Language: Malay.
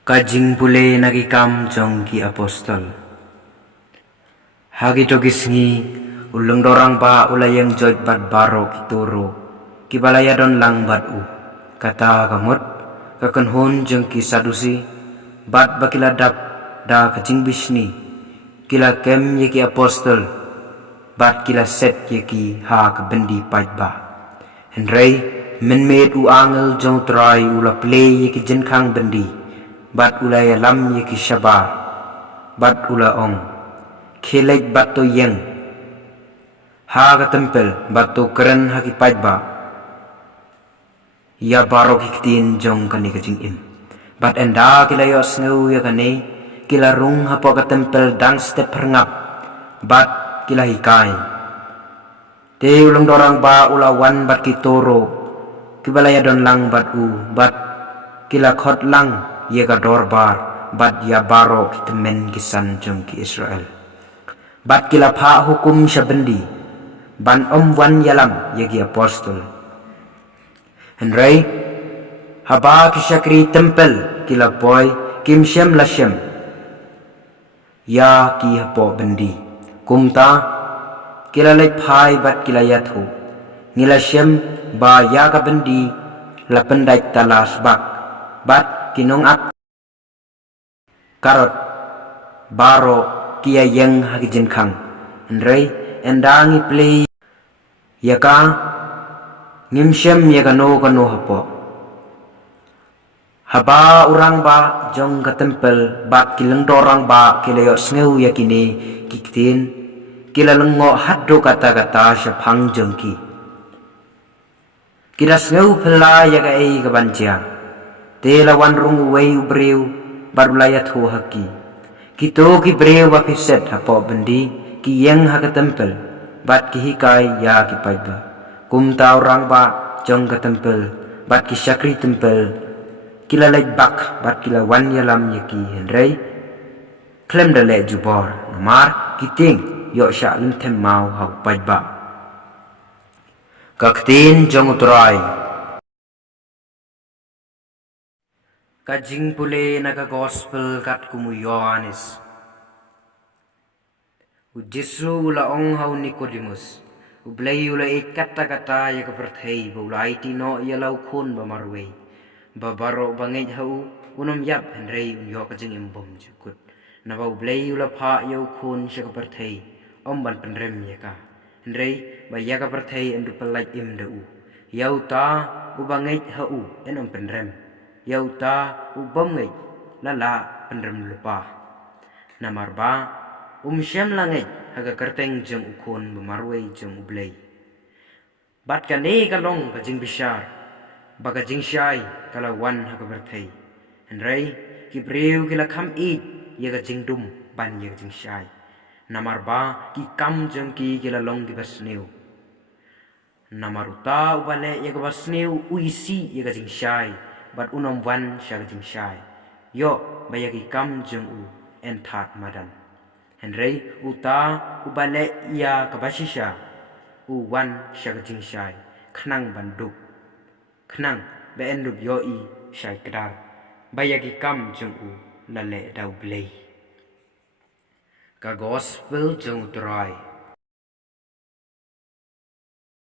Kajing pule nagikam jong ki apostol. Hagi togisngi ulung dorang ba ulayang joy bat baro kituro. Kibalaya don lang bat u. Kata kamut kakenhun jong ki sadusi bat bakila dap da kajing bisni. Kila kem yeki apostol bat kila set yeki ha kebendi pait ba. Henry menmet u angel jong trai ula play yeki jenkang bendi. Bat ulaya lam yeki syabar bat ula ong kelek bat to yeng ha ka tempel bat to keren haki pait ba ya barok hiktin jong kani kajing im bat enda kila yo sneu ya kani kila rung hapo ka tempel dang step perngap bat kila hikai te ulung dorang ba ula wan bat kitoro kibalaya don lang bat u bat kila khot lang ye ka dorbar bat ya baro kitemen kisan jom ki Israel bat kila pha hukum syabendi ban wan yalam ye ki apostol henry haba ki syakri tempel kila boy kim shem lashem ya ki hapo bendi kumta kila lek phai bat kila yathu ngila shem ba ya ka bendi la pendai talas bak bat kinong ak karot baro kia yang hagi jenkang henry endangi play yaka ngimshem yaka no hapo haba urang ba jong ka tempel bat kilang dorang ba kilayo sneu yakini kiktin kilalengo haddo kata-kata syapang jongki kira sneu pela yaka ei kabancia te lawan rung wei ubreu barulaya thu haki kito ki breu ba piset hapo bendi ki yang ha ka tempel bat ki hikai ya ki paiba kum ta orang ba jong ka tempel bat ki syakri tempel kila lai bak bat kila wan yalam yaki henrei klem dale jubor namar kiting yo sha lim them mau ha paiba kaktin jong utrai kajing pule naga gospel kat kumu Yohanes u Jesu ula ong hau Nicodemus u blai ula kata-kata ya keperthei ba ula iti no ya lau khun ba marwei ba baro bangai hau unom yap henrei un yo kajing imbom jukut na ba blai ula pha ya khun sya keperthei om ban penrem ya ka henrei ba ya keperthei endu pelai im da u yau ta u bangai hau enom penrem yau ta ubam ngai lala penrem lupa namar ba syam langai haga kerteng jeng ukun bemarwei jeng ublei bat kane kalong kajing bishar baga jing syai kala wan haga berthei henrei kibreu kila kham it ye ga jing dum ban ye jing syai namar ba ki kam jeng ki kila long ki basneu namaruta ubale ye ga basneu uisi ye ga jing syai bat unom wan sya jing syai yo bayagi kam jeng u enthat madan henrei uta ubale ya kabasisha u wan sya jing syai khnang banduk khnang be endub yo i syai kedar bayagi kam jeng u lale dau blei ka gospel jeng utrai